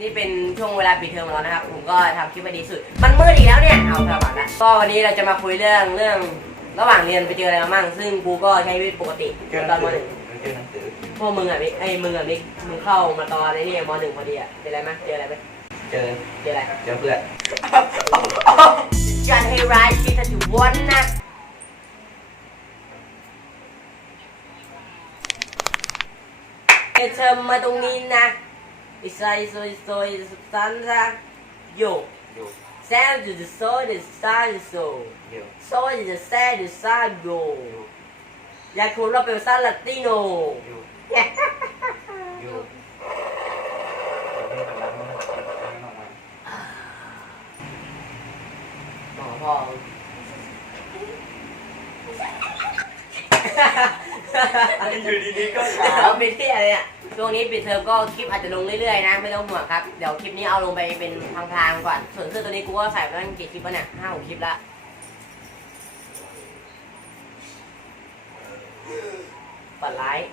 นี่เป็นช่วงเวลาปิดเทอมของเรานะครับ ผมก็ทำคลิปมาดีสุด มันมืดอีกแล้วเนี่ยเอาสลับละก็วันนี้เราจะมาคุยเรื่องเรื่องระหว่างเรียนไปเจออะไรมามั่งซึ่งกูก็ใช้ชีวิตปกติเจอหตนัอนงมสืหอนึ่งเจอหนังสือพวกมึงอะมิกไอ้มึงอะมิกมึงเข้ามาตอนไอ้นี่มหนึ่งพอดีอะเจออะไรไหมเจออะไรไหมเจอเจออะไร เจอเพื่อนการให้ร้ายคิดถึงวันนะเอเธอมาตรงนี้นะ อิสไซโซโซสุสันซ่าโยอยู่แซมจุดโซเดซาโซ อยู่โซจะแซดซาโยอยากคุณเราเป็นซาลาติโนอยู่อยู่เดี๋ยวนี้กำลังมันมันออกมาหมอพ่ออยู่ดีๆก็เดี๋ยวเป็นที่อะไรเนี่ยช่วงนี้ปิดเทอมก็คลิปอาจจะลงเรื่อยๆนะไม่ต้องห่วงครับ เดี๋ยวคลิปนี้เอาลงไปเป็นทางๆก่อน ส่วนเสื้อตัวนี้กูก็ใส่ไปตั้งกี่คลิปแล้วเนี่ยห้าหกคลิปละปัดไลค์